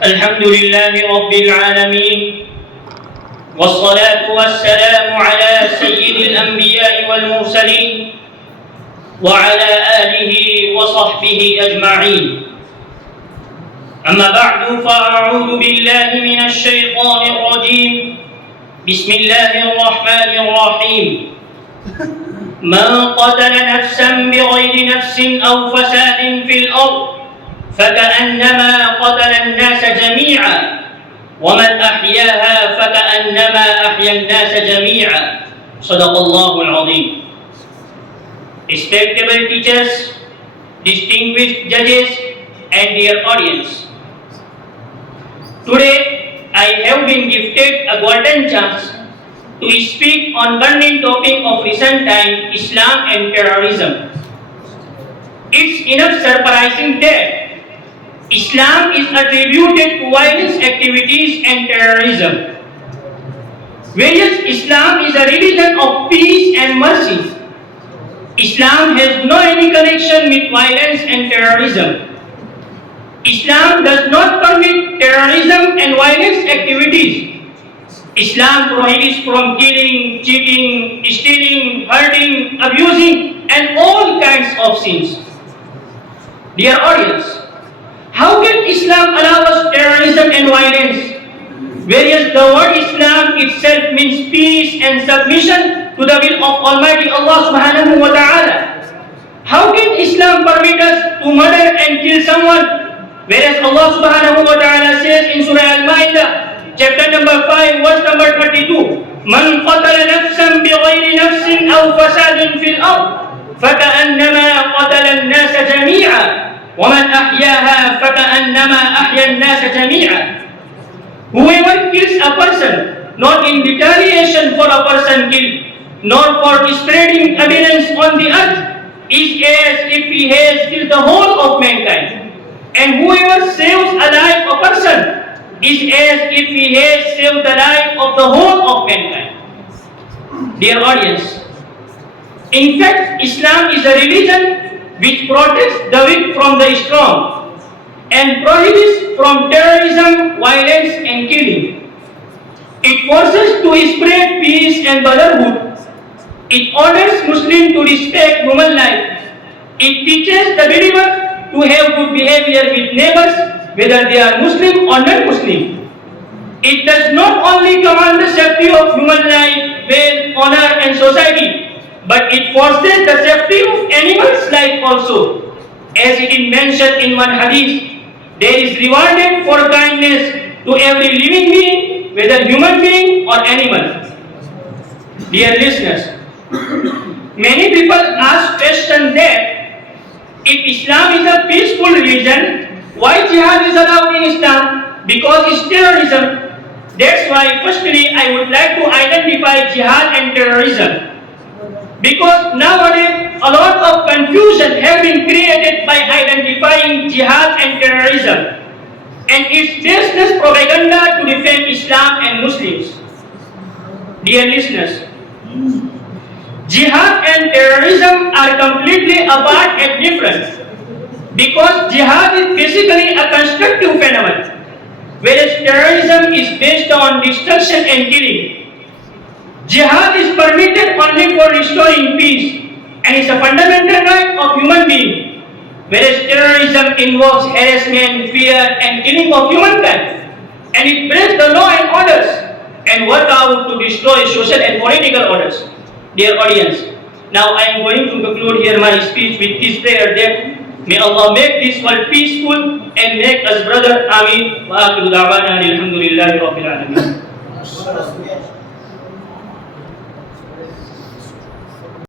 الحمد لله رب العالمين والصلاة والسلام على سيد الأنبياء والمرسلين وعلى آله وصحبه أجمعين. أما بعد فأعوذ بالله من الشيطان الرجيم. بسم الله الرحمن الرحيم. من قتل نفسا بغير نفس أو فساد في الأرض فكأنما قتل الناس جميعا ومن أحياها فكأنما أحيا الناس جميعا. صدق الله العظيم. Respectable teachers, distinguished judges, and dear audience, today I have been gifted a golden chance to speak on burning topic of recent time, Islam and terrorism. It's enough surprising that Islam is attributed to violence activities and terrorism, whereas Islam is a religion of peace and mercy. Islam has no any connection with violence and terrorism. Islam does not permit terrorism and violence activities. Islam prohibits from killing, cheating, stealing, hurting, abusing, and all kinds of sins. Dear audience, how can Islam allow us terrorism and violence, whereas the word Islam itself means peace and submission to the will of Almighty Allah subhanahu wa ta'ala? How can Islam permit us to murder and kill someone, whereas Allah subhanahu wa ta'ala says in Surah Al-Ma'idah, chapter number 5, verse number 32, Man qatala nafsan bighayri nafsin aw fasadin fil ard فكأنما قتل الناس جميعا ومن أحياها فكأنما أحيا الناس جميعا. Whoever kills a person not in retaliation for a person killed, nor for spreading evidence on the earth, is as if he has killed the whole of mankind. And whoever saves alive a person is as if he has saved the life of the whole of mankind. Dear audience, in fact, Islam is a religion which protects the weak from the strong and prohibits from terrorism, violence, and killing. It forces to spread peace and brotherhood. It orders Muslims to respect human life. It teaches the believer to have good behavior with neighbors, whether they are Muslim or non-Muslim. It does not only command the safety of human life, wealth, honor, and society, but it forces the safety of animals' life also. As it is mentioned in one hadith, there is rewarded for kindness to every living being, whether human being or animal. Dear listeners, many people ask question that if Islam is a peaceful religion, why jihad is allowed in Islam? Because it's terrorism. That's why firstly I would like to identify jihad and terrorism. Because nowadays a lot of confusion has been created by identifying jihad and terrorism, and it's baseless propaganda to defend Islam and Muslims. Dear listeners, jihad and terrorism are completely apart and different, because jihad is basically a constructive phenomenon, whereas terrorism is based on destruction and killing. Jihad is permitted only for restoring peace and is a fundamental right of human being, whereas terrorism involves harassment, fear, and killing of humankind, and it breaks the law and orders and work out to destroy social and political orders. Dear audience, now I am going to conclude here my speech with this prayer that may Allah make this world peaceful and make us brother. Ameen. Wa akhiru da'wana alhamdulillahi rabbil alamin.